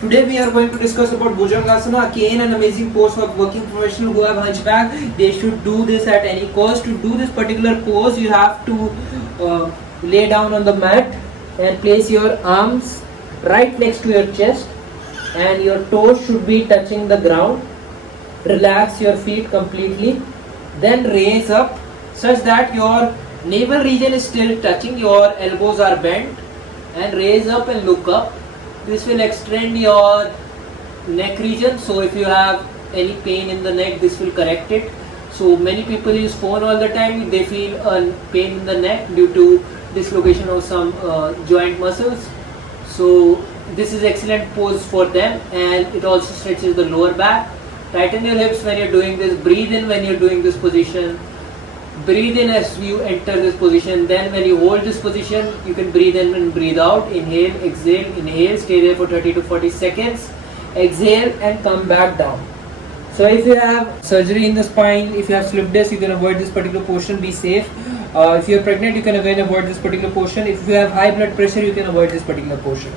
Today we are going to discuss about Bhujangasana, again an amazing pose for working professionals who have hunchback. They should do this at any cost. To do this particular pose, you have to lay down on the mat and place your arms right next to your chest, and your toes should be touching the ground. Relax your feet completely. Then raise up such that your navel region is still touching, your elbows are bent, and raise up and look up. This will extend your neck region, so if you have any pain in the neck, this will correct it. So many people use phone all the time, they feel a pain in the neck due to dislocation of some joint muscles. So this is excellent pose for them, and it also stretches the lower back. Tighten your hips when you're doing this. Breathe in when you're doing this position. Breathe in as you enter this position. Then when you hold this position, you can breathe in and breathe out. Inhale, exhale, inhale. Stay there for 30 to 40 seconds. Exhale and come back down. So if you have surgery in the spine, if you have slip disc, you can avoid this particular portion. Be safe. If you're pregnant, you can again avoid this particular portion. If you have high blood pressure, you can avoid this particular portion.